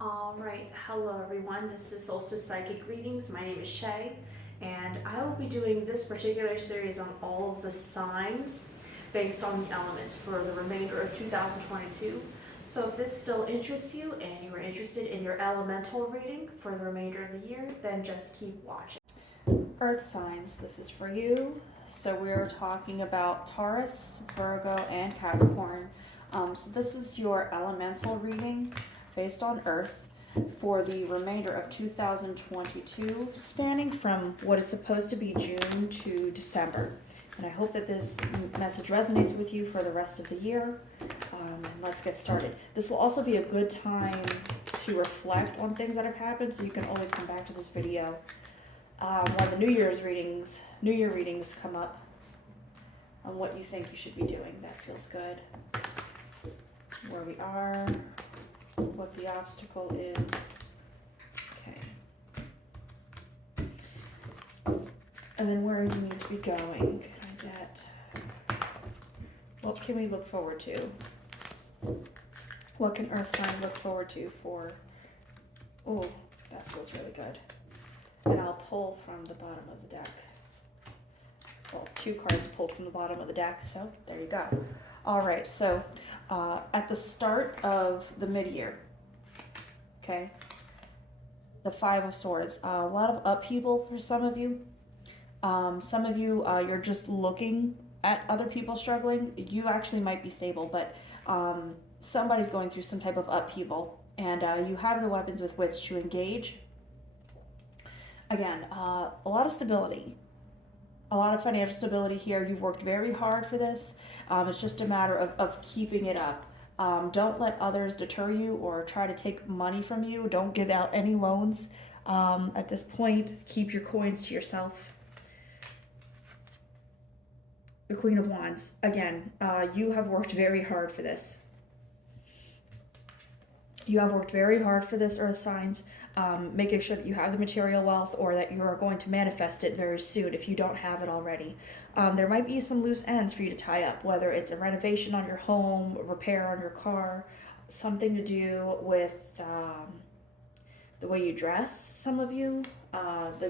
Alright, hello everyone, this is Solstice Psychic Readings. My name is Shay, and I will be doing this particular series on all of the signs based on the elements for the remainder of 2022. So if this still interests you and you are interested in your elemental reading for the remainder of the year, then just keep watching. Earth signs, this is for you. So we're talking about Taurus, Virgo, and Capricorn. So this is your elemental reading based on Earth for the remainder of 2022, spanning from what is supposed to be June to December. And I hope that this message resonates with you for the rest of the year. And let's get started. This will also be a good time to reflect on things that have happened, so you can always come back to this video when the New Year readings come up on what you think you should be doing. That feels good. Where we are, what the obstacle is. Okay. And then where you need to be going. Can I get, what can we look forward to? What can Earth signs look forward to for, oh, that feels really good. And I'll pull from the bottom of the deck. Well, 2 cards pulled from the bottom of the deck, so there you go. All right, so at the start of the mid-year, okay, the 5 of Swords, a lot of upheaval for some of you. Some of you, you're just looking at other people struggling. You actually might be stable, but somebody's going through some type of upheaval, and you have the weapons with which to engage. Again, a lot of stability. A lot of financial stability here. You've worked very hard for this. It's just a matter of keeping it up. Don't let others deter you or try to take money from you. Don't give out any loans. At this point, keep your coins to yourself. The Queen of Wands. Again, you have worked very hard for this. You have worked very hard for this, Earth signs, making sure that you have the material wealth or that you are going to manifest it very soon if you don't have it already. There might be some loose ends for you to tie up, whether it's a renovation on your home, repair on your car, something to do with the way you dress, some of you,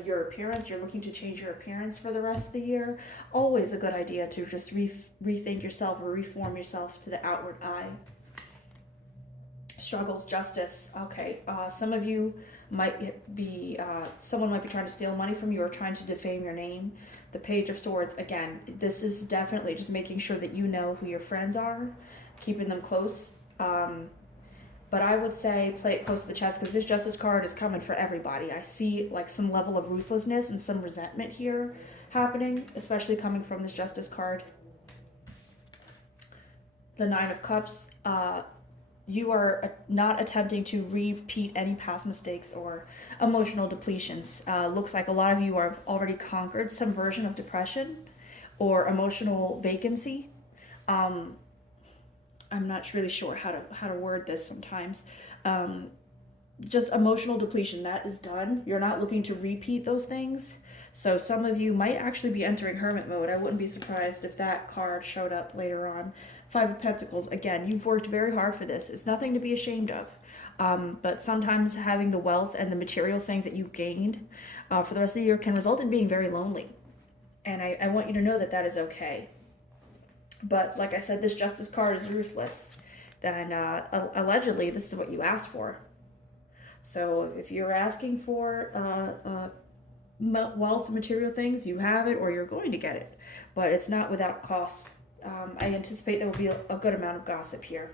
your appearance. You're looking to change your appearance for the rest of the year. Always a good idea to just rethink yourself or reform yourself to the outward eye. Struggles, justice. Okay, some of you might be, someone might be trying to steal money from you or trying to defame your name. The Page of Swords, again, this is definitely just making sure that you know who your friends are, keeping them close. But I would say play it close to the chest, because this Justice card is coming for everybody. I see like some level of ruthlessness and some resentment here happening, especially coming from this Justice card. The 9 of Cups, you are not attempting to repeat any past mistakes or emotional depletions. Looks like a lot of you have already conquered some version of depression or emotional vacancy. I'm not really sure how to word this sometimes. Just emotional depletion, that is done. You're not looking to repeat those things. So some of you might actually be entering hermit mode. I wouldn't be surprised if that card showed up later on. 5 of Pentacles, again, you've worked very hard for this. It's nothing to be ashamed of. But sometimes having the wealth and the material things that you've gained for the rest of the year can result in being very lonely. And I want you to know that that is okay. But like I said, this Justice card is ruthless. Then allegedly, this is what you asked for. So if you're asking for wealth, material things, you have it or you're going to get it. But it's not without cost. I anticipate there will be a good amount of gossip here.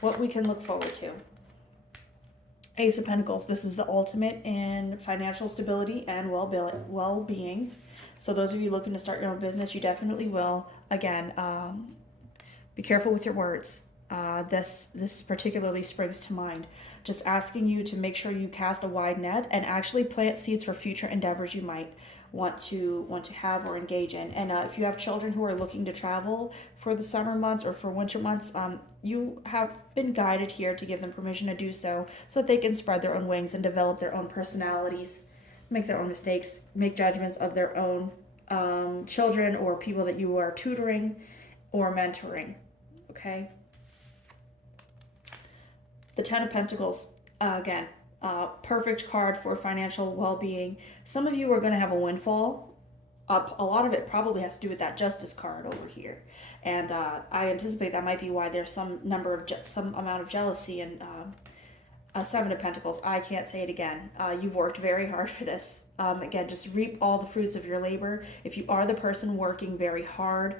What we can look forward to. Ace of Pentacles. This is the ultimate in financial stability and well-being. So those of you looking to start your own business, you definitely will. Again, be careful with your words. This particularly springs to mind. Just asking you to make sure you cast a wide net and actually plant seeds for future endeavors you might want to have or engage in. And if you have children who are looking to travel for the summer months or for winter months, you have been guided here to give them permission to do so that they can spread their own wings and develop their own personalities, make their own mistakes, make judgments of their own children or people that you are tutoring or mentoring. Okay. The 10 of Pentacles. Again, perfect card for financial well-being. Some of you are going to have a windfall. A lot of it probably has to do with that justice card over here, and I anticipate that might be why there's some amount of jealousy and a Seven of Pentacles. I can't say it again. You've worked very hard for this. Again, just reap all the fruits of your labor. If you are the person working very hard,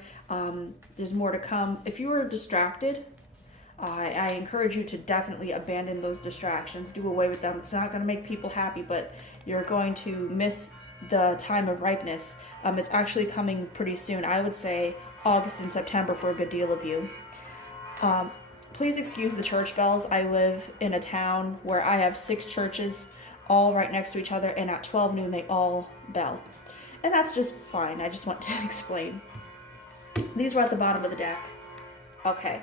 there's more to come. If you are distracted, I encourage you to definitely abandon those distractions. Do away with them. It's not going to make people happy, but you're going to miss the time of ripeness. It's actually coming pretty soon. I would say August and September for a good deal of you. Please excuse the church bells. I live in a town where I have 6 churches all right next to each other, and at 12 noon they all bell. And that's just fine. I just want to explain. These were at the bottom of the deck. Okay.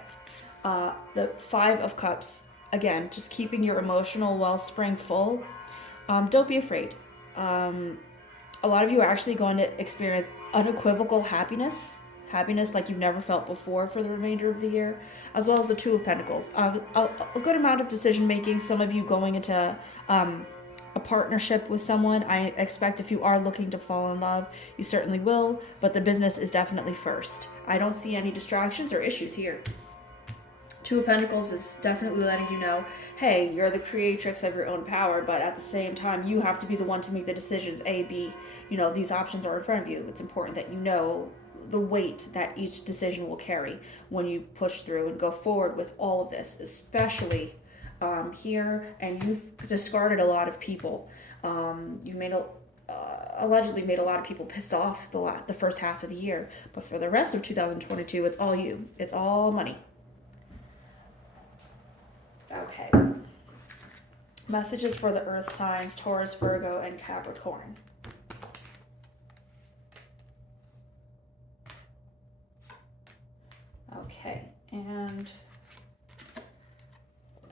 The 5 of Cups. Again, just keeping your emotional wellspring full. Don't be afraid. A lot of you are actually going to experience unequivocal happiness like you've never felt before for the remainder of the year, as well as the 2 of Pentacles. A good amount of decision making, some of you going into a partnership with someone. I expect if you are looking to fall in love, you certainly will, but the business is definitely first. I don't see any distractions or issues here. 2 of Pentacles is definitely letting you know, hey, you're the creatrix of your own power, but at the same time, you have to be the one to make the decisions. A, B, these options are in front of you. It's important that you know the weight that each decision will carry when you push through and go forward with all of this, especially here. And you've discarded a lot of people. You've allegedly made a lot of people pissed off the first half of the year. But for the rest of 2022, it's all you. It's all money. Okay. Messages for the earth signs, Taurus, Virgo, and Capricorn. Okay, and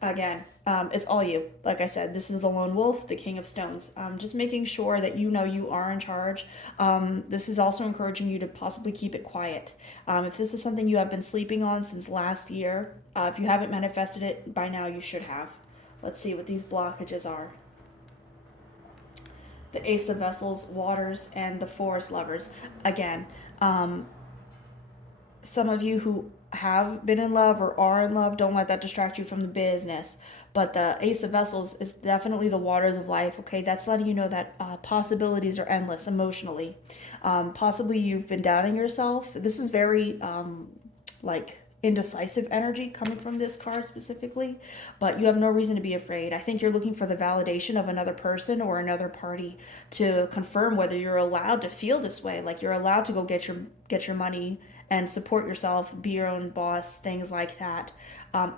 again, it's all you. Like I said, this is the lone wolf, the king of stones. Just making sure that you know you are in charge. This is also encouraging you to possibly keep it quiet. If this is something you have been sleeping on since last year, if you haven't manifested it by now, you should have. Let's see what these blockages are. The Ace of Vessels, Waters, and the Forest Lovers. Again, some of you who have been in love or are in love, don't let that distract you from the business. But the Ace of Vessels is definitely the waters of life, okay? That's letting you know that possibilities are endless emotionally. Possibly you've been doubting yourself. This is very, indecisive energy coming from this card specifically, but you have no reason to be afraid. I think you're looking for the validation of another person or another party to confirm whether you're allowed to feel this way, like you're allowed to go get your money and support yourself, be your own boss, things like that.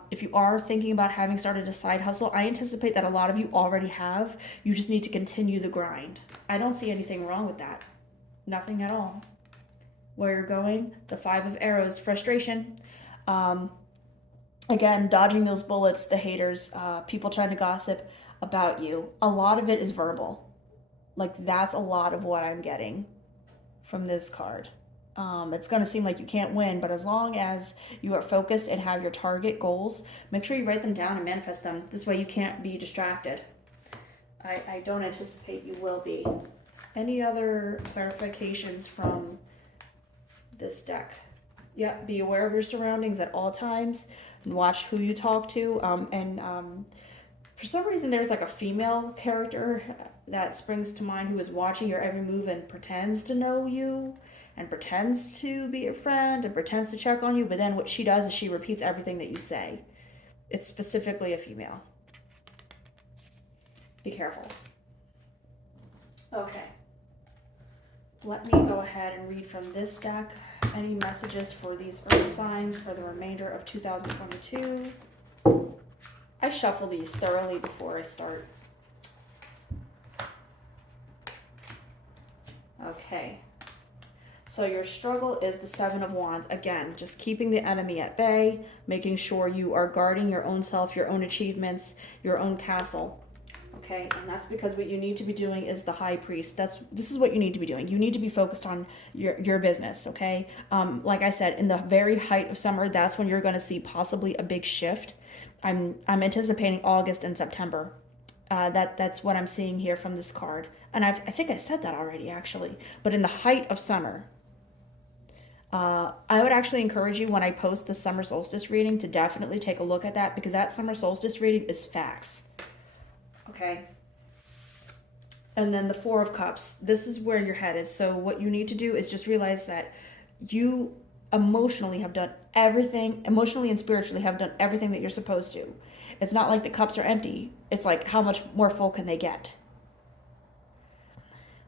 If you are thinking about having started a side hustle, I anticipate that a lot of you already have. You just need to continue the grind. I don't see anything wrong with that. Nothing at all. Where you're going, the 5 of Arrows, frustration. Again, dodging those bullets, the haters, people trying to gossip about you. A lot of it is verbal. Like, that's a lot of what I'm getting from this card. It's going to seem like you can't win, but as long as you are focused and have your target goals, make sure you write them down and manifest them. This way you can't be distracted. I don't anticipate you will be. Any other clarifications from this deck? Yeah, be aware of your surroundings at all times and watch who you talk to. For some reason, there's like a female character that springs to mind who is watching your every move and pretends to know you and pretends to be a friend and pretends to check on you. But then what she does is she repeats everything that you say. It's specifically a female. Be careful. Okay. Let me go ahead and read from this deck. Any messages for these earth signs for the remainder of 2022? I shuffle these thoroughly before I start. Okay. So your struggle is the 7 of Wands. Again, just keeping the enemy at bay, making sure you are guarding your own self, your own achievements, your own castle. Okay, and that's because what you need to be doing is the high priest. This is what you need to be doing. You need to be focused on your business, okay? Like I said, in the very height of summer, that's when you're going to see possibly a big shift. I'm anticipating August and September. That's what I'm seeing here from this card. And I think I said that already, actually. But in the height of summer, I would actually encourage you, when I post the summer solstice reading, to definitely take a look at that, because that summer solstice reading is facts. Okay. And then the Four of Cups. This is where you're headed. So what you need to do is just realize that you emotionally have done everything, emotionally and spiritually have done everything that you're supposed to. It's not like the cups are empty. It's like, how much more full can they get?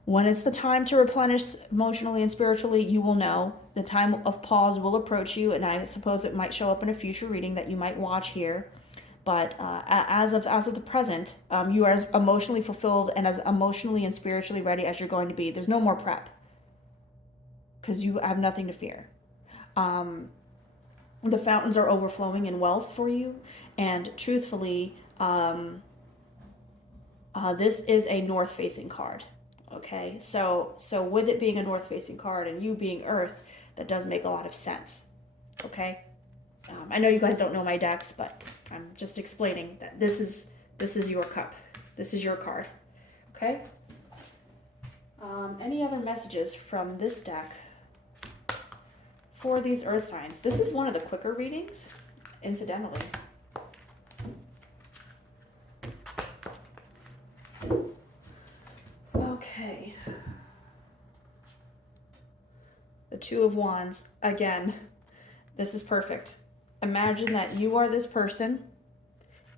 When it's the time to replenish emotionally and spiritually, you will know. The time of pause will approach you, and I suppose it might show up in a future reading that you might watch here. But as of the present, you are as emotionally fulfilled and as emotionally and spiritually ready as you're going to be. There's no more prep, because you have nothing to fear. The fountains are overflowing in wealth for you, and truthfully, this is a north-facing card. Okay, so with it being a north-facing card and you being Earth, that does make a lot of sense. Okay, I know you guys don't know my decks, but I'm just explaining that this is your cup. This is your card. Okay. Any other messages from this deck for these Earth signs? This is one of the quicker readings, incidentally. Okay. The Two of Wands. Again, this is perfect. Imagine that you are this person,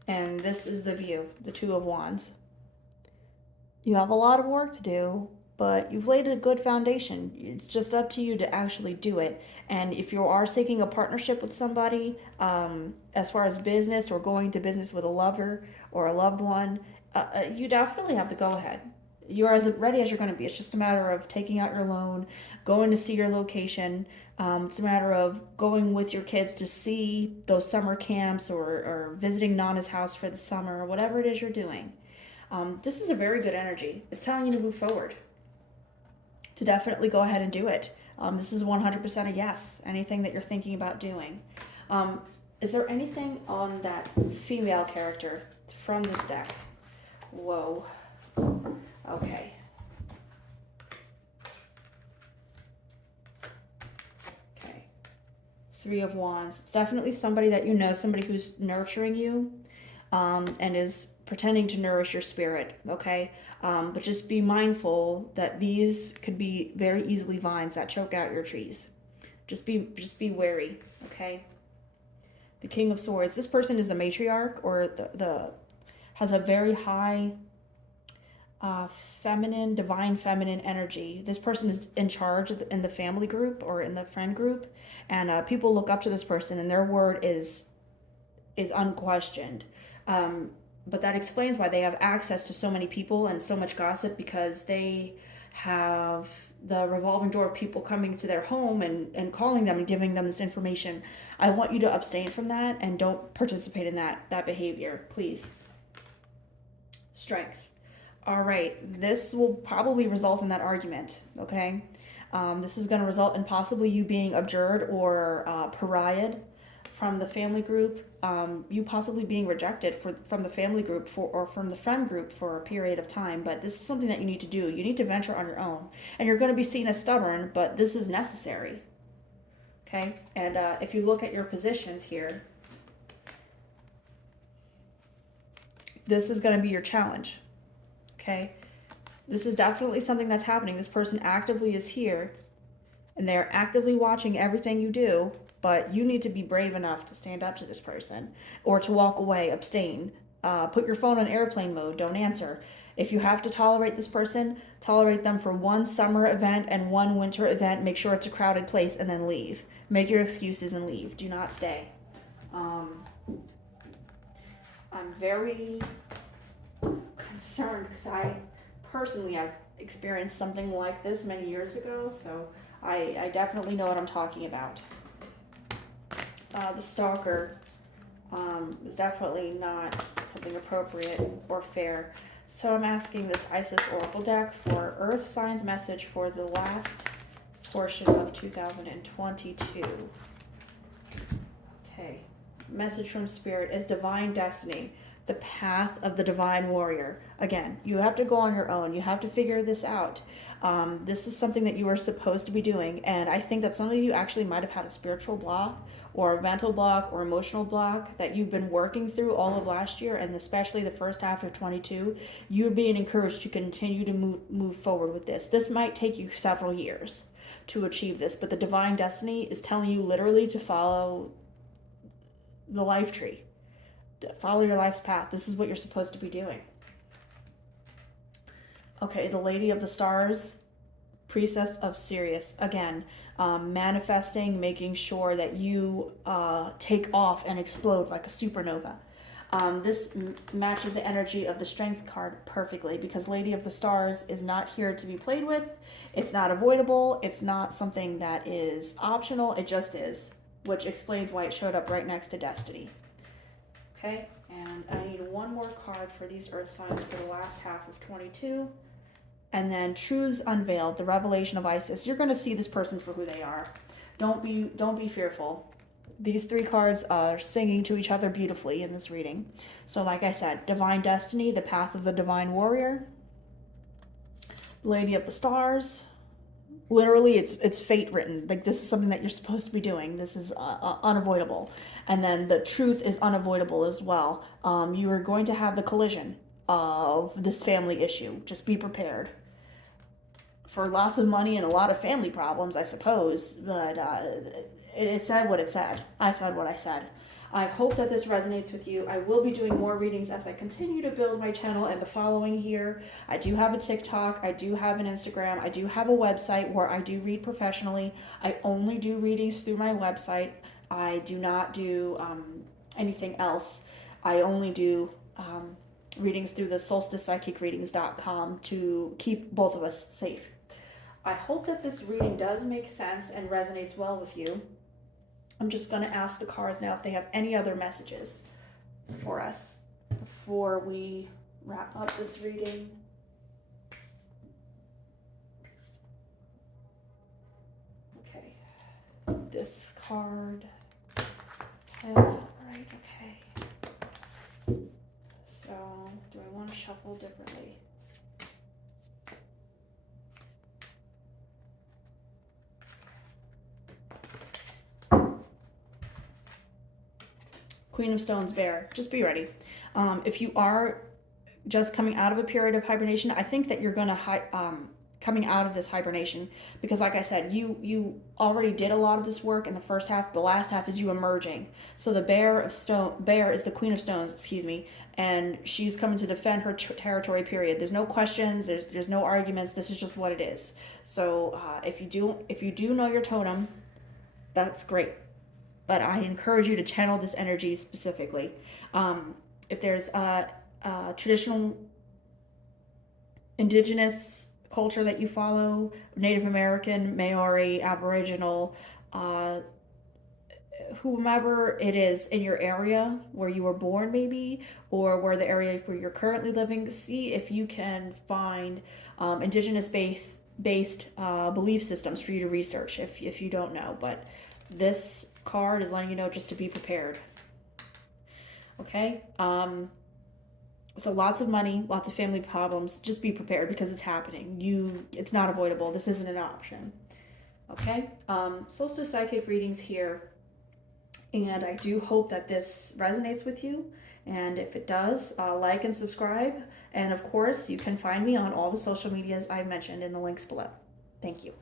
and this is the view, the Two of Wands. You have a lot of work to do, but you've laid a good foundation. It's just up to you to actually do it. And if you are seeking a partnership with somebody, as far as business or going to business with a lover or a loved one, you definitely have to go ahead. You're as ready as you're going to be. It's just a matter of taking out your loan, going to see your location. It's a matter of going with your kids to see those summer camps, or visiting Nana's house for the summer, or whatever it is you're doing. This is a very good energy. It's telling you to move forward, to definitely go ahead and do it. This is 100% a yes, anything that you're thinking about doing. Is there anything on that female character from this deck? Whoa. Okay. Okay. Three of Wands. It's definitely somebody that you know, somebody who's nurturing you, and is pretending to nourish your spirit, okay? But just be mindful that these could be very easily vines that choke out your trees. Just be wary, okay? The King of Swords. This person is the matriarch, or has a very high feminine, divine feminine energy. This person is in charge in the family group or in the friend group, and people look up to this person, and their word is unquestioned. But that explains why they have access to so many people and so much gossip, because they have the revolving door of people coming to their home and calling them and giving them this information. I want you to abstain from that and don't participate in that behavior, please. Strength. All right, this will probably result in that argument, okay? This is going to result in possibly you being abjured or pariahed from the family group, you possibly being rejected from the family group or from the friend group for a period of time. But this is something that you need to do. You need to venture on your own. And you're going to be seen as stubborn, but this is necessary, okay? And if you look at your positions here, this is going to be your challenge. Okay, this is definitely something that's happening. This person actively is here, and they're actively watching everything you do, but you need to be brave enough to stand up to this person, or to walk away, abstain, put your phone on airplane mode, don't answer. If you have to tolerate this person, tolerate them for one summer event and one winter event. Make sure it's a crowded place, and then leave. Make your excuses and leave. Do not stay. I'm very concerned because I personally have experienced something like this many years ago, so I definitely know what I'm talking about. The stalker is definitely not something appropriate or fair. So I'm asking this Isis Oracle deck for Earth Signs message for the last portion of 2022. Okay. Message from Spirit is Divine Destiny, the path of the Divine Warrior. Again, you have to go on your own. You have to figure this out. This is something that you are supposed to be doing. And I think that some of you actually might have had a spiritual block or a mental block or emotional block that you've been working through all of last year, and especially the first half of 22. You're being encouraged to continue to move forward with this. This might take you several years to achieve this, but the Divine Destiny is telling you literally to follow the life tree. Follow your life's path. This is what you're supposed to be doing. Okay, the Lady of the Stars, Priestess of Sirius. Again, manifesting, making sure that you take off and explode like a supernova. This matches the energy of the Strength card perfectly, because Lady of the Stars is not here to be played with. It's not avoidable. It's not something that is optional. It just is, which explains why it showed up right next to Destiny. Okay, and I need one more card for these Earth signs for the last half of 22. And then Truths Unveiled, the revelation of Isis. You're going to see this person for who they are. Don't be fearful. These three cards are singing to each other beautifully in this reading. So like I said, Divine Destiny, the path of the Divine Warrior. Lady of the Stars. Literally, it's fate written. Like, this is something that you're supposed to be doing. This is unavoidable. And then the truth is unavoidable as well. You are going to have the collision of this family issue. Just be prepared for lots of money and a lot of family problems, I suppose. But it said what it said. I said what I said. I hope that this resonates with you. I will be doing more readings as I continue to build my channel and the following here. I do have a TikTok. I do have an Instagram. I do have a website where I do read professionally. I only do readings through my website. I do not do anything else. I only do readings through the solsticepsychicreadings.com to keep both of us safe. I hope that this reading does make sense and resonates well with you. I'm just going to ask the cards now if they have any other messages for us before we wrap up this reading. Okay. This card. Right, okay. So, do I want to shuffle differently? Queen of Stones, Bear. Just be ready. If you are just coming out of a period of hibernation, I think that you're going to coming out of this hibernation, because like I said, you already did a lot of this work in the first half. The last half is you emerging. So the Bear is the Queen of Stones, excuse me, and she's coming to defend her territory, period. There's no questions, there's no arguments. This is just what it is. So if you do know your totem, that's great. But I encourage you to channel this energy specifically. If there's a traditional indigenous culture that you follow, Native American, Maori, Aboriginal, whomever it is in your area where you were born maybe, or where the area where you're currently living, see if you can find indigenous based belief systems for you to research if you don't know. But this card is letting you know just to be prepared. Okay? So lots of money, lots of family problems. Just be prepared because it's happening. It's not avoidable. This isn't an option. Okay? Solstice Psychic readings here. And I do hope that this resonates with you. And if it does, like and subscribe. And of course, you can find me on all the social medias I've mentioned in the links below. Thank you.